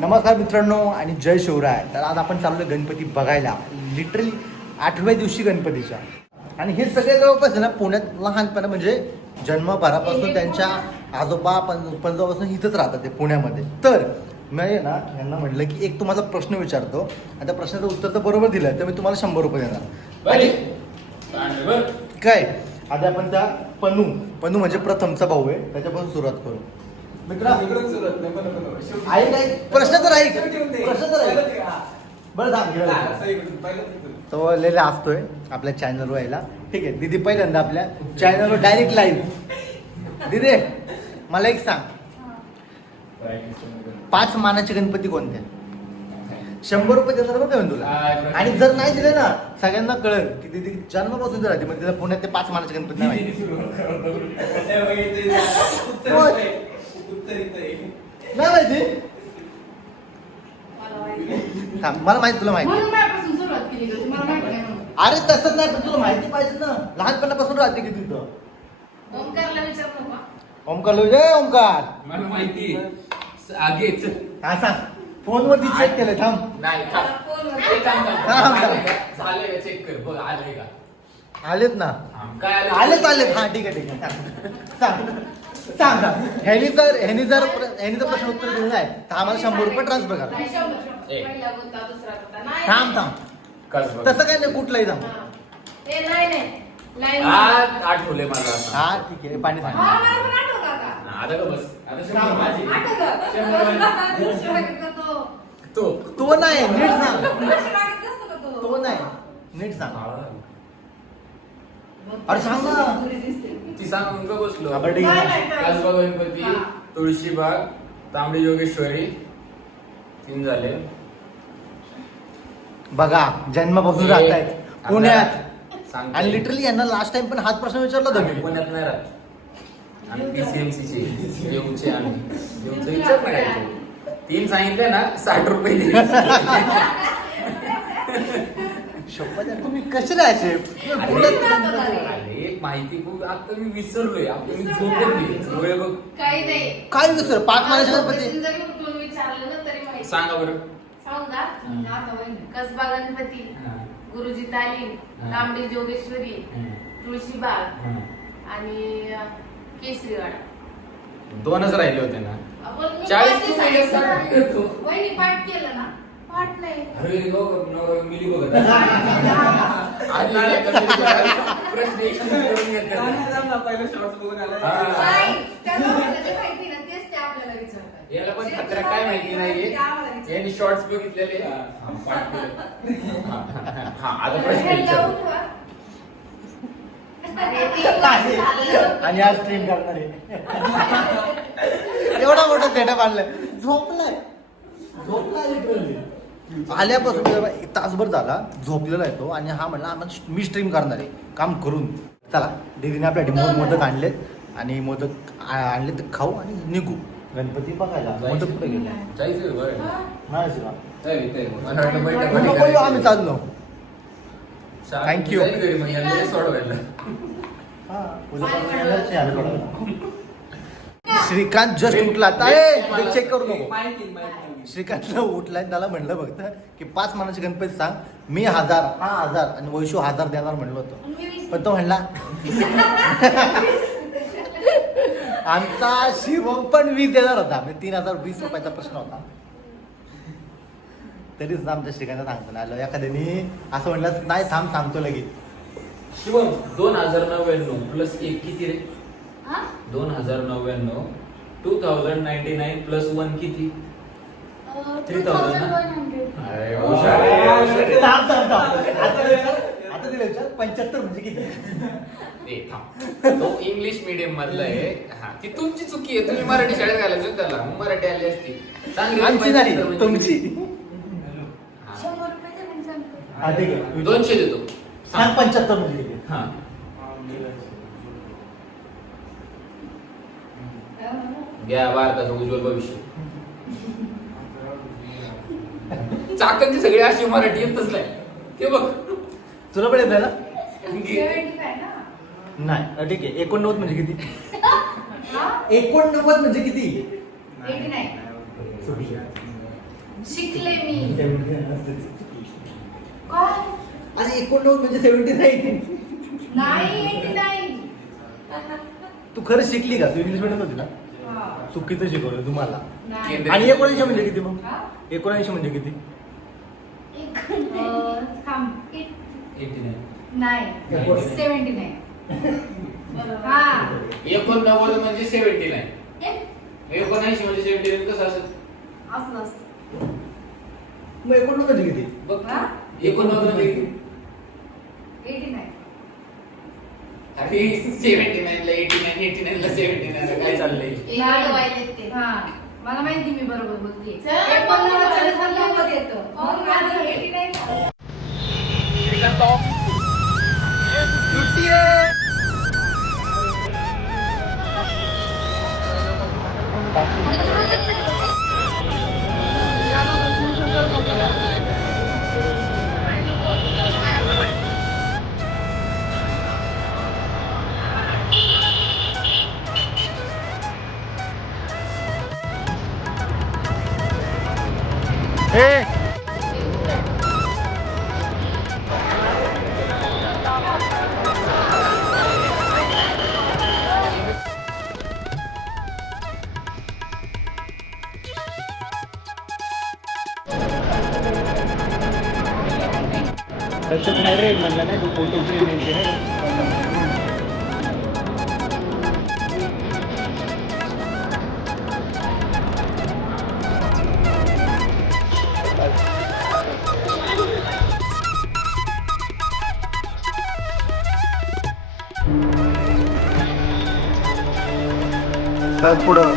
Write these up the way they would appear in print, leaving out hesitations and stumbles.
नमस्कार मित्रांनो आणि जय शिवराय. तर आज आपण चाललो गणपती बघायला, लिटरली 8व्या दिवशी गणपतीच्या. आणि हे सगळे जवळपास ना पुण्यात लहानपणा म्हणजे जन्मभरापासून त्यांच्या आजोबा पंजोबापासून इथंच राहतात ते पुण्यामध्ये. तर मी ना यांना म्हटलं की एक तुम्हाला प्रश्न विचारतो आणि त्या प्रश्नाचं उत्तर तर बरोबर दिलं तर मी तुम्हाला 100 रुपये देणार. काय आधी आपण त्या पनू म्हणजे प्रथमचा भाऊ आहे त्याच्यापासून सुरुवात करू. मित्रा ऐक प्रश्न तर ऐक बरं तो लिहिला असतोय आपल्या चॅनलवर यायला. ठीक आहे दीदी, पहिल्यांदा आपल्या चॅनलवर डायरेक्ट लाईव्ह. दीदी मला एक सांग, 5 मानाचे गणपती कोणते? 100 रुपये देणार बघ तुला. आणि जर नाही दिले ना सगळ्यांना कळेल की दीदी जन्मापासून जर राहते म्हणजे तिला पुण्यात ते 5 मानाचे गणपती नाही माहिती. मला माहिती, तुला माहिती. अरे तसंच नाही पण तुला माहिती पाहिजे ना, लहानपणापासून राहते की तिथं. ओमकार ओमकार मला माहिती आगेच हा सांग. फोनवरती चेक केलं थांब. नाही झालंय चेक कर बघ आलंय का. आलेत ना, काय आलेत. हा ठीक आहे सांग. ह्यानी जर प्रश्न उत्तर दिलं नाही तर आम्हाला 100 रुपये ट्रान्सफर करा. थांब तसं काय नाही, कुठलंही थांब. आठवले मला. हा ठीक आहे पाणी सांग. आता का बस तो नाही नीट सांग. तो नाही नीट सांग. अरे सांग ना. ती सांग का बसलो. कबड्डी. कसबा गणपती, तुळशीबाग, तांबडी योगेश्वरी 3 झाले. बघा जन्मापासून राहतायत पुण्यात. सांगते. आणि लिटरली यांना लास्ट टाइम पण हाच प्रश्न विचारला होता आम्ही मी. पुण्यात नाही राहत. आणि PCMC चे येऊचे आम्ही येऊचं विचार ना काय 3 सांगितले ना 60 रुपये दिले. शपथ यार, तुम्ही कसे राहायचे अरे माहिती खूप आता मी विसरलोय. आता मी झोपत डोळे बघ काही नाही. काय विसर 5 मानाचे गणपती जरी उठून विचारलं ना तरी माहिती. सांगा बरं. सांगू का? कसबा गणपती, गुरुजी तालीम, तांबडी जोगेश्वरी, तुळशीबाग आणि केसरीवाडा. 2च राहिले होते ना. आपण 40 वहिनी पाठ केलं ना. पाठ नाही. अरे मिली बघत प्रश्न नाही, त्याला जे माहिती ना तेच ते आपल्याला विचारतात. याला पण खतरा काय माहिती नाहीये. यांनी शॉर्ट्स बघितलेले. हा आता प्रश्न विचार. आणि आज स्ट्रीम करणार आहे. एवढा मोठा सेटअप आणलाय. झोपलाय लिटरली. आल्यापासून एक तासभर झाला झोपलेला आहे तो. आणि हा म्हणला आम्हाला मी स्ट्रीम करणार आहे काम करून. चला दीदीने आपल्या मोदक आणलेत आणि मोदक आणले तर खाऊ आणि निघू गणपती बघायला. मोदक कुठे गेले नाही आम्ही चाललो. थँक्यू. श्रीकांत जस्ट उठला चेक करू नको. श्रीकांत उठलाय त्याला म्हणलं फक्त की 5 मानाचे गणपती सांग. मी 1000 हा 1000 आणि वैशू 1000 देणार म्हणलं होतं पण तो म्हणला आमचा शिवम पण 20 देणार होता. 3020 रुपयाचा प्रश्न होता. तरीच आमच्या श्रीकांत सांगतो ना आलो. एखाद्याने असं म्हणलं नाही थांब सांगतो लगेच. शिवम 2099 प्लस 1 किती रे? 2099 2099 प्लस 1 किती? 3000 ना? अरे आता पहिलं विचार 75 म्हणजे किती? ए, थांब. तो इंग्लिश मीडियम मधला आहे. हा, ती तुमची चुकी आहे. तुम्ही मराठी शाळेत घालायचं त्याला, मराठी आली असती. सांग रे, आमची नाही 75 म्हणजे तुमची. किती? हा. 100 रुपये तर मी सांगतो. हा, ठीक आहे. 200 देतो. सांग 75 म्हणजे किती? हा. घ्या भारताचं उज्ज्वल भविष्य. चाकणची सगळी अशी मराठी येतच नाही. ते बघ. तुला पण येत आहे ना? 75 ना? नाही ठीक आहे. 89 म्हणजे किती? हा? 89 म्हणजे किती? 89. शिकले मी. काय? आणि 89 म्हणजे 79. नाही 89. तू खरं शिकली का? तू इंग्लिश मीडियम होती ना? हा. चुकीचं शिकवलं तुम्हाला. नाही. आणि 79 म्हणजे किती मग? हा? 79 म्हणजे किती? थांब. 89. नाही. नाही. 79. हा. 89 म्हणजे 79. ए, 79 म्हणजे 79 कसं असं? असं असतं. मग 89 म्हणजे किती? बघ. हा? 89 म्हणजे किती? 89. अरे 79 ला 89 ला 79 काय चाललंय? लाड व्हायलेत ते. हा. मला माहिती मी बरोबर बोलते. चल, 89 मध्ये येतं. मग माझं 89 ला. पुढं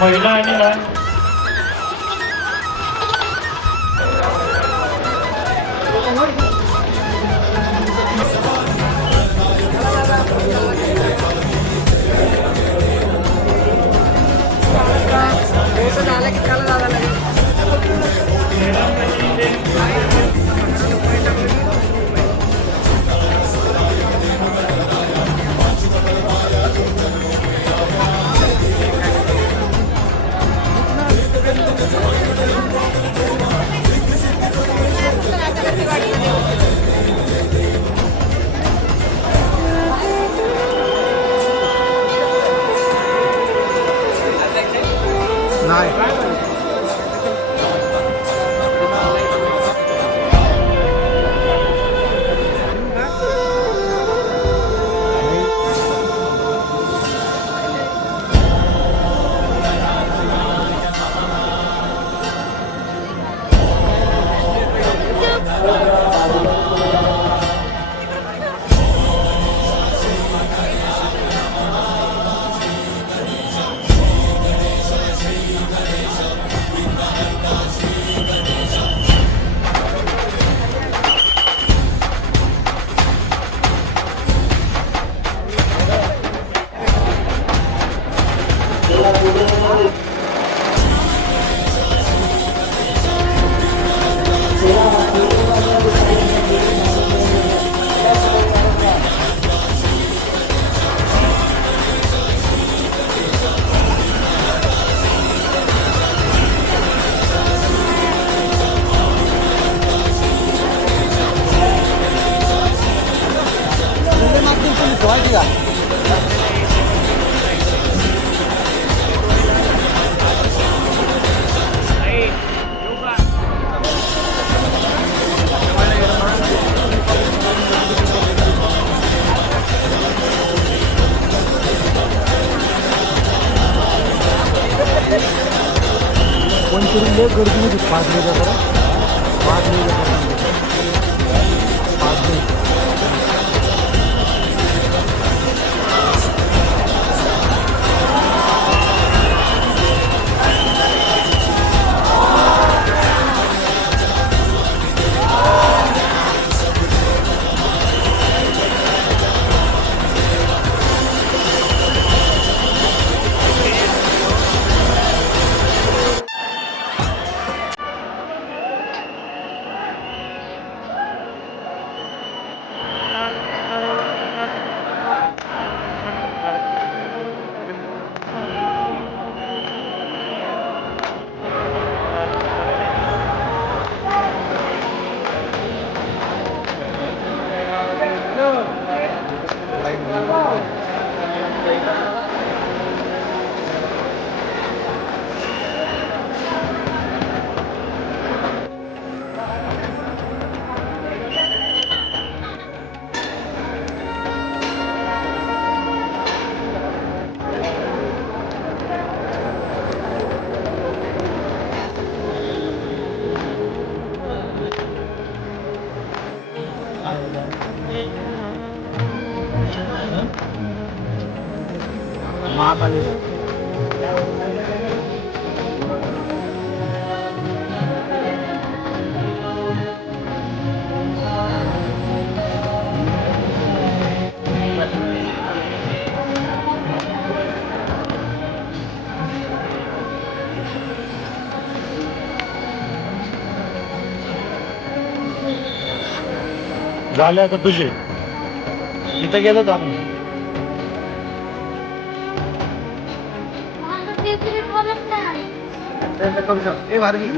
महिला आणि लहान माहिती का कोणतरी लय गर्दी होती 5 झाले आता तुझे इथं गेलो तर आपण ए भारती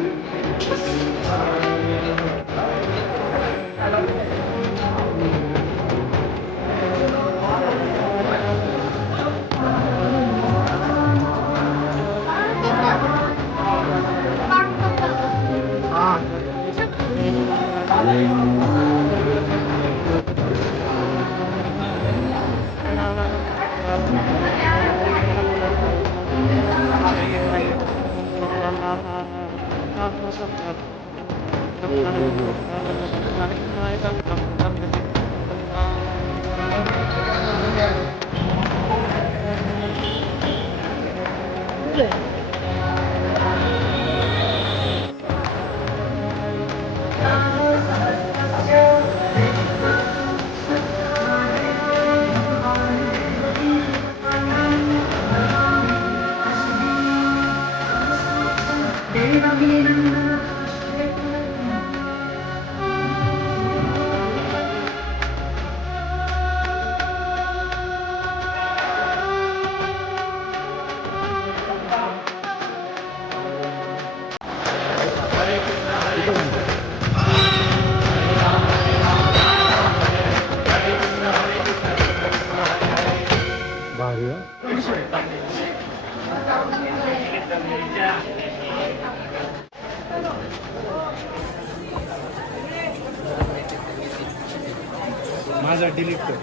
माझा डिलीट कर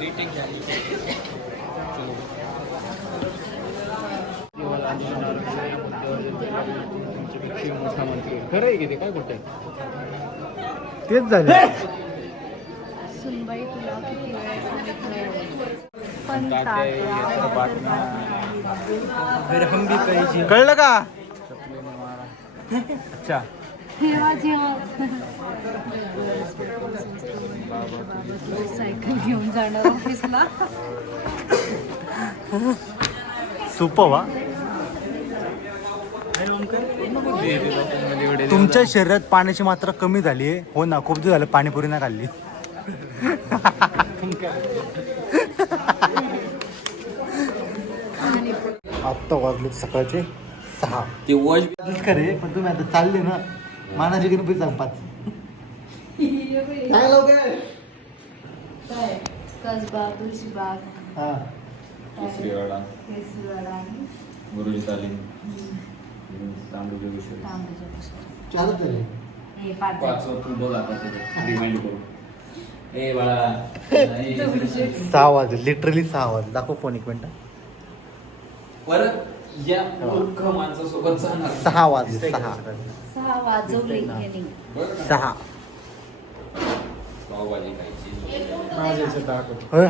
रेटिंग खरं आहे की ते काय कुठे तेच झालं सुनबाई तुला किती वेळा सांगितलं पण कळलं का अच्छा सायकल घेऊन जाणार ऑफिसला सुपर. तुमच्या शरीरात पाण्याची मात्रा कमी झाली आहे. हो ना, खूप दिवस झालं पाणीपुरी नाही खाल्ली. आत्ता वाजले सकाळचे 6. ते वॉच खरे पण तुम्ही आता चालले ना मानाची गणपती सांग 5. काय लवकर कसबा तुळशीबाग हा केसरीवाडा केसरीवाडा आणि गुरुजी तालीम तांबडे विषय चालत झाले. हे पाच पाच तू बोल आता रिमाइंड करू. ए बाळा 6 वाजले, लिटरली 6 वाजले. दाखव फोन 1 मिनिट. परत या मूर्ख माणसासोबत जाणार 6 वाजले. 6 सहा वाजवले यांनी. बरं का? 6. पावभाजी खायची होय.